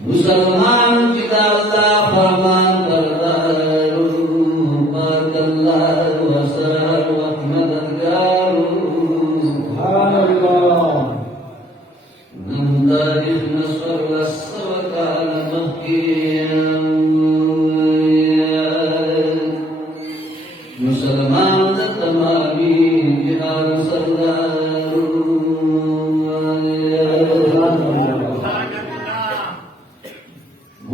मुसलमान kita Allah फरमान बरदारू पाकल्लाह वसर वहमदगारू सुभानअल्लाह नंदारिफ नस्वर वस्वकाल मक्कियम मुसलमान तमामी जिहाद सरदारू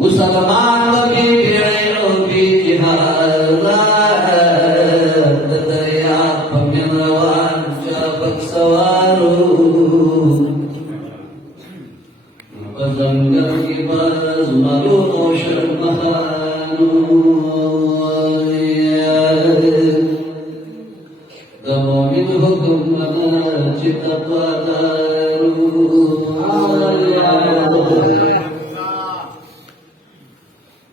मुसलमान बगी भिड़ो भी जिहाद दया पमिनवान जाबक सवारू बजंगल की बज मरो शर्महानू दमोमिन हुकुम मना चितपदारू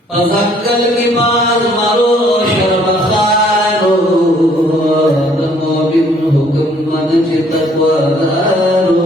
बजंगल की बज मरो शर्महानू दमोमिन हुकुम मना चितपदारू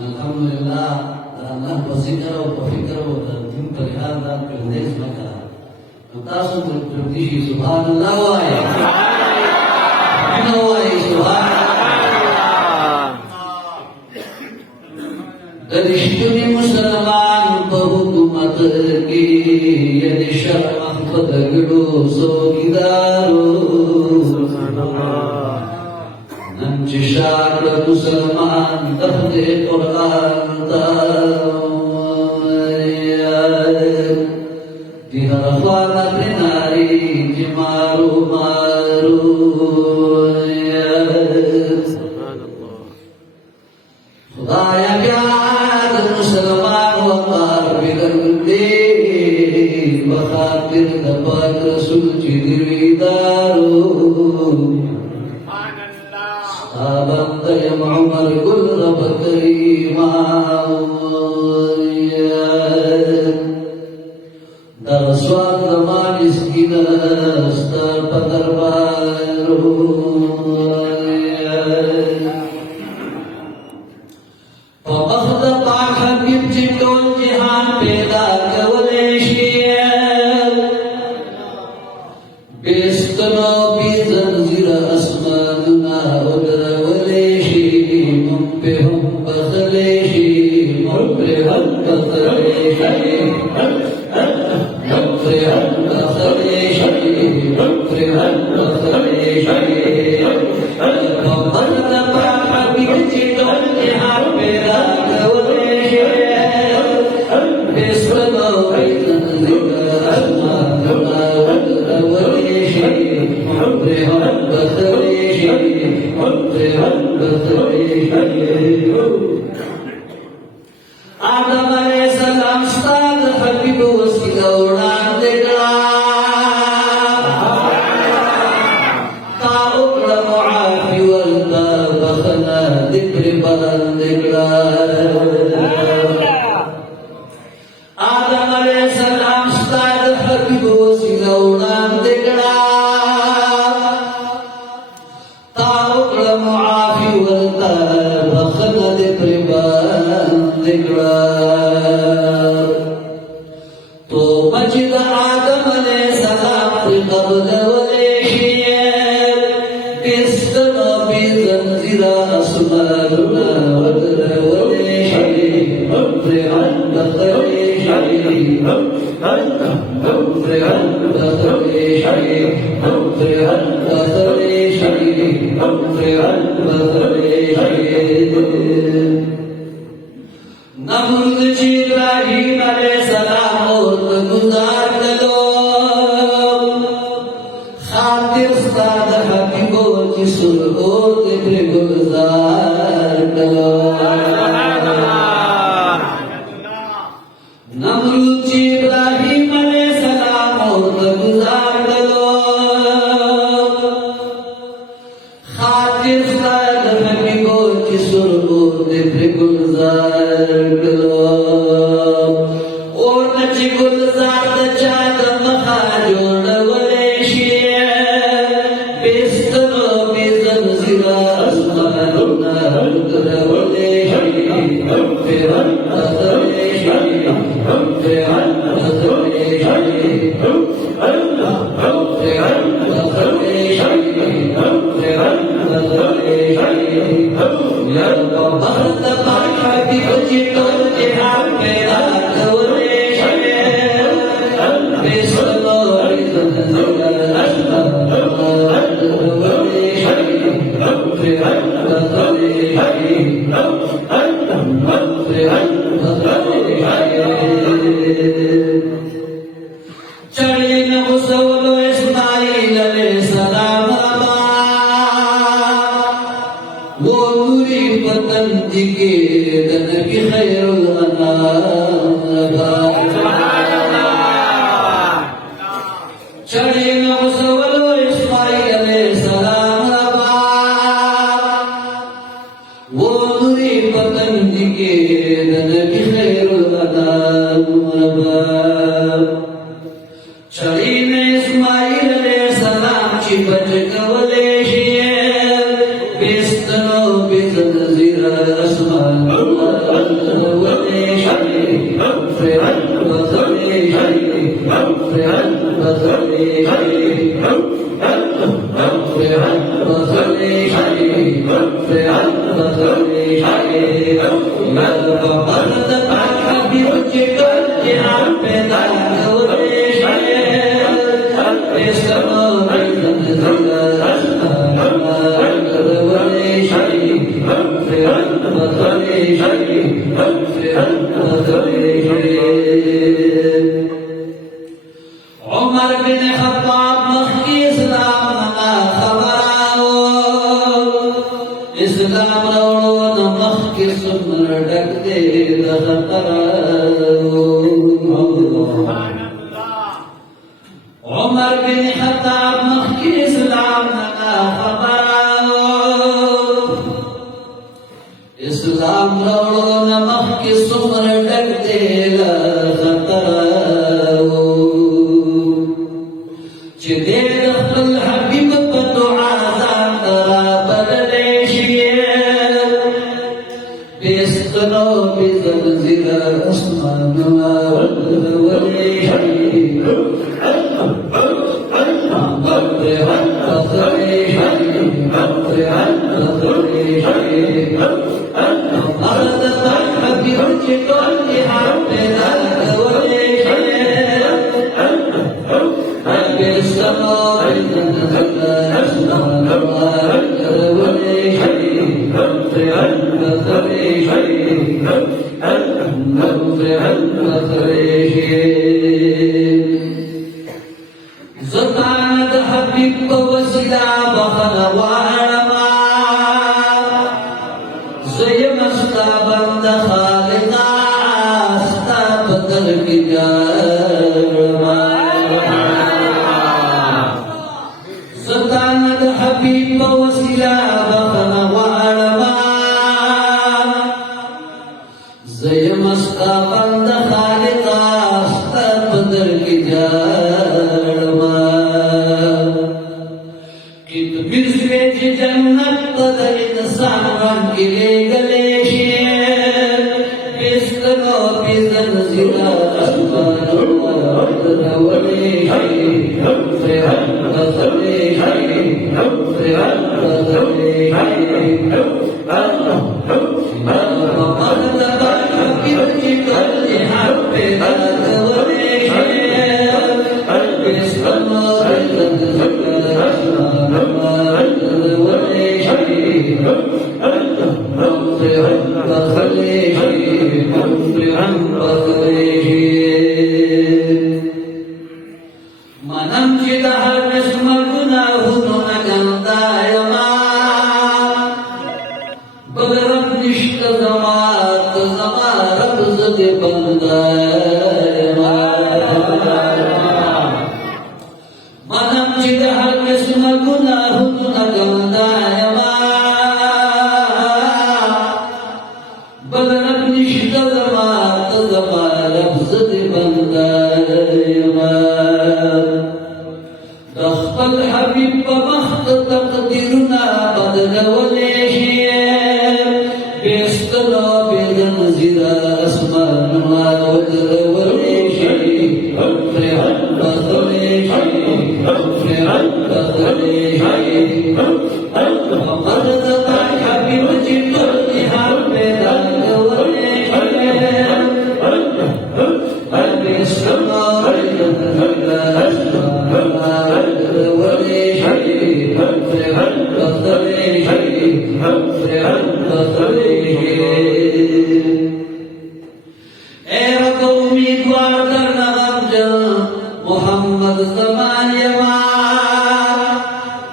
Alhamdulillah, Allah bersikap berfikir dan berhal dan berdes maka kita sudah berdiri subhanallah wahai subhanallah dari situ Musliman berhukumat ki yadi syarah fadagdu sogidaru Nanjishar Musliman tahde Quran di harapan prenari jimaru maru Khudaya bi'ad Musliman waqar bi'gandi wa khatir dapat Rasul jidridaru Abang tayam Umar kul rabbakima Daraswan ramanis kita star padarbaru Pabakhda pak habib jitol jihan peda kawaleshiyah Bestano bizanzira asmaduna Adam alaihissalam stad habib wasila udan dekla taukla muafi wal bakhna dikri balan dekla Adam alaihissalam stad habib wasila udan dekla taukla muafi wal bakhna dikri balan dekla तो मस्जिद आदम अलैहिस्सलाम की कब्र वलेशियर किस्तनो भी जंजीरा असमारुना वदर वलेशी हमरे बखलेशी हमरे बखलेशी हमरे बखलेशी हमरे बखलेशी नमूद इब्राहिम अलैहिस्सलाम और गुजार लो नमरूची इब्राहिम अलैहिस्सलाम और गुजार कलो खातिर साद हबीबो किसुर को दे गुलजार कलो और नची गुलजार द चाद मखा जोड़ वलेशिया बिस्तरो बिजन सिरा अस्मानुना कर वलेशिया फिर उमर बिन खत्ताब मक्की इस्लाम ना खबराओ इस्लाम रोड़ो न मक्की सुमर डक दे खतराओ उमर बिन खत्ताब मक्की इस्लाम ना खबराओ इस्लाम रोड़ो न मक्की सुमर डक दे खतराओ الحبيب بدعاء ترى بدليشيه بيسقنا بزلزل أسمان والوليشيه أرد الحبيب جدول لحبنا زطانت حبيب وسلا بخنا وعلما زي مستابند خالقا استاب درك جارما زطانت حبيب وسلا بخنا وعلما زي مستابند خالقا بنده دخل حبيب بمخت تقديرنا بدلولي بيستنا بننزل أسماننا ودلولي فرحان بخلي فرحان بخلي وقد ذكر حبيب جبرني حبيبا دولي بيستنا بننزل أسماننا ودلولي فرحان بخلي فرحان بخلي मोहम्मद ज़मान यमार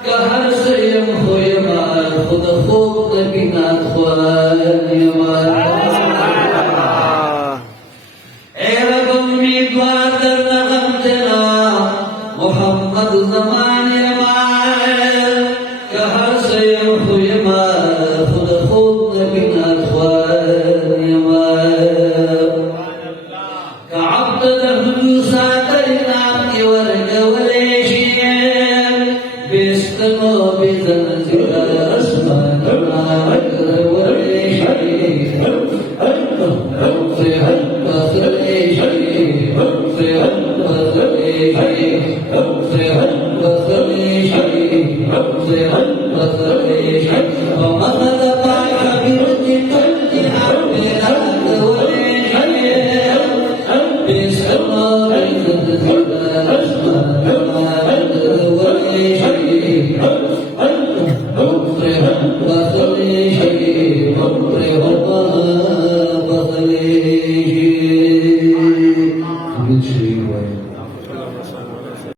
कहर से यम हो यमार खुद खूब बिना ख्वान यमार ए रब उम्मीदवार दर नगम जना मोहम्मद ज़मान यमार कहर से यम हो यमार खुद खूब बिना ख्वान यमार कअब्द दहलूसा بزنزل أسماننا ودلولي فرحان بخلي فرحان بخلي فرحان بخلي فرحان بخلي